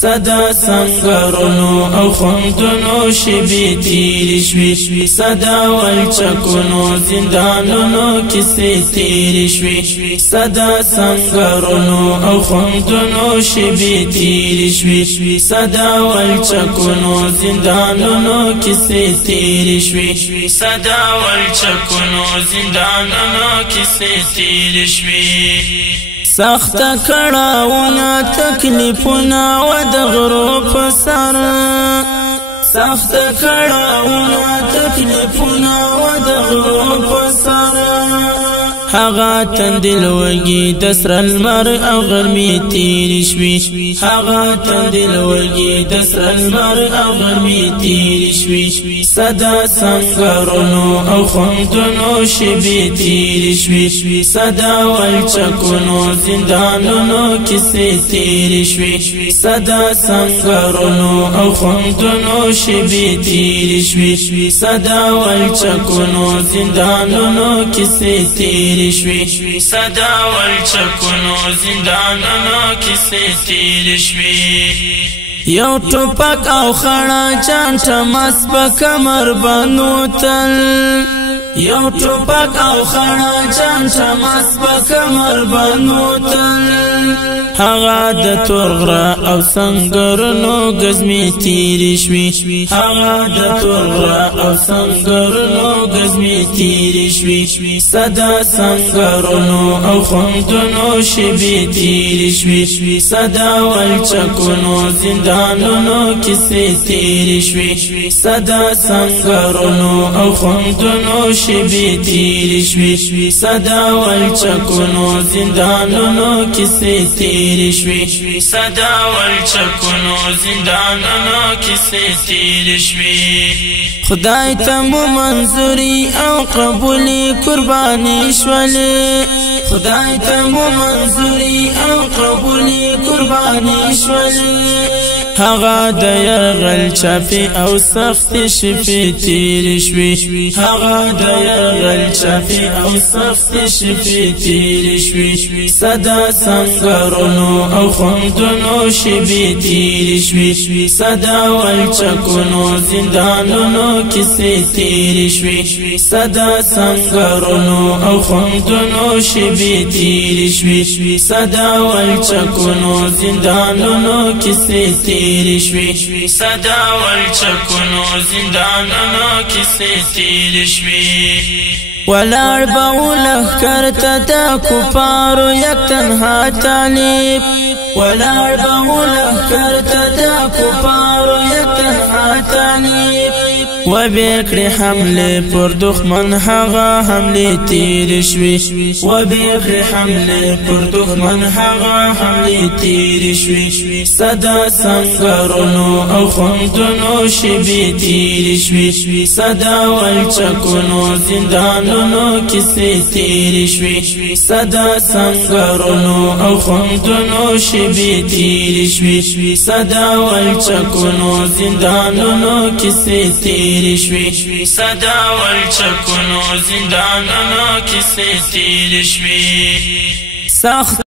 صدا سنگرونو او خوندونو شبی تیری شوی صدا والچکونو زندانونو کسی تیری شوی صدا سنگرونو او خوندونو شبی تیری شوی صدا والچکونو زندانونو کسی تیری شوی صدا والچکونو زندانونو کسی تیری شوی سخت کړهونه تکلیفونه و د غرو په سر سخت کړهونه تکلیفونه و د غرو په سر هغه تندل وږي د سر المر او غرمې تیرې شوې هغه تندل وږي د سر المر او غرمې تیرې شوې صدا سنگرونو او خوندونو شبې تیرې شوې صدا والچکونو زندانونو کیسې تیرې شوې صدا سنگرونو او خوندونو شبې تیرې شوې صدا والچکونو زندانونو کیسې تیرې شوی صدا والچکونو زندانونو کیسې تیرې شوی یو ټوپک او خړه چانټه مس په کمر باندې تل یو ټوپک او خړه چانټه مس په کمر باندې تل هغه د تورغره او سنگرونو غزمې تیرې شوې هغه د تورغره او سنگرونو غزمې تیرې شوې صدا سنگرونو او خوندونو شبې تیرې شوې صدا والچکونو زندانونو کیسې تیرې شوې صدا سنگرونو او خوندونو شبې تیرې شوې صدا والچکونو زندانونو کیسې تیرې شوې صدا والچکونو زندانونو کیسې تیرې شوې خدای ته مو منظوري او قبولي قرباني شولې خدای ته مو منظوري او قبولي قرباني شولې هغه د یرغل چاپی او سخت شفی تیرې شوې هغه د یرغل چاپی او سخت شفی تیرې شوې صدا سنگرونو او خوندونو شبې تیرې شوې صدا والچکونو زندانونو کیسې تیرې شوې صدا سنگرونو او خوندونو شبې تیرې شوې صدا والچکونو زندانونو کیسې تیرې شوې صدا والچکونو زندانونو کیسې تیرې شوې ولار باولخ کرتا دا کفارو یک تنها طالب ولار باولخ کرتا دا کفارو یک تنها طالب و بیکړي حمله پر دښمن هغه حمله تیر شوي و بیکړي حمله پر دښمن هغه حمله تیر شوي صدا سنگرونو او خوندونو شبې تیر شوي صدا والچکونو زندانونو کیسې تیر شوي صدا سنگرونو او خوندونو شبې تیر شوي صدا والچکونو زندانونو کیسې تیر شوی صدا والچکونو زندانونو کیسې تیرې شوی سخت